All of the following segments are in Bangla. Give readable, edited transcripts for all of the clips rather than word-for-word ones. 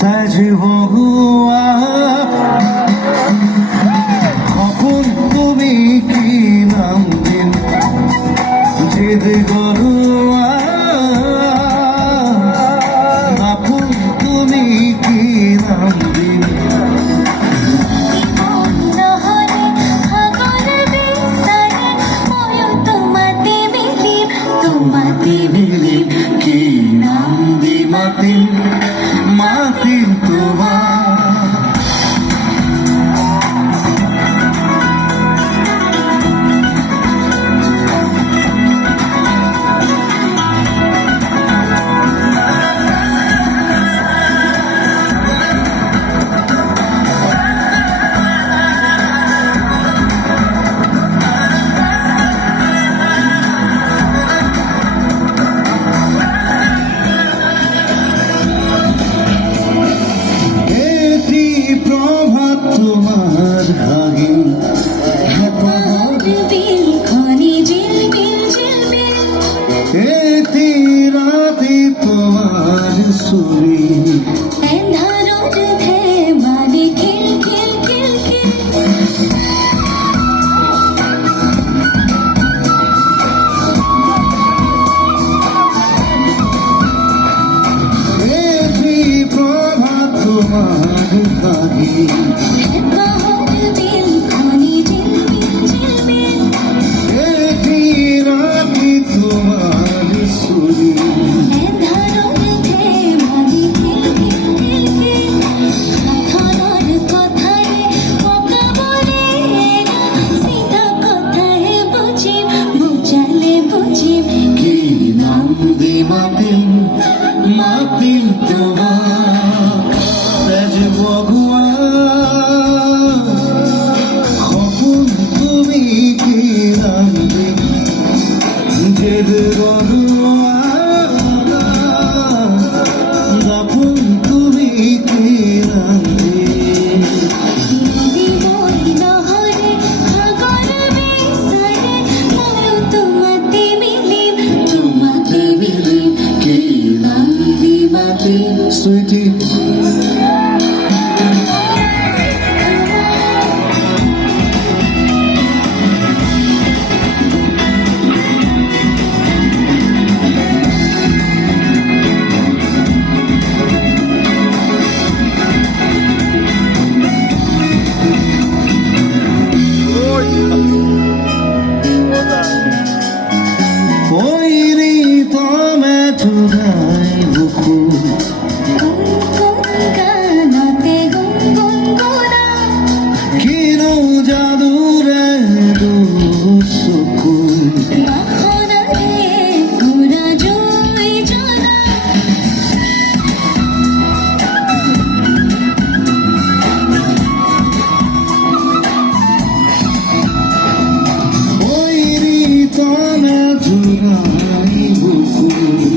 তাজ বহুয়া কখন তুমি কি নাম দিন জেদ গরুয়া কখন তুমি কি নাম দিন কি নাম দি মাতিম মাতিম তোমার তোমার হাগি এতি রাতি তোমার সুরি এতি প্রভাত তোমার হাগি মাতিম মাতিম তোমার তেজ বগুয়া কখন তুমি কি রান্ধে জেদ গরুয়া কখন তুমি কি রান্ধে Sweetie Oiri tome tudai buku Kino jadure dusuku Oiri tome tudai buku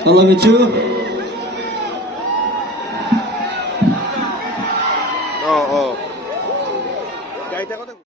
I love you too.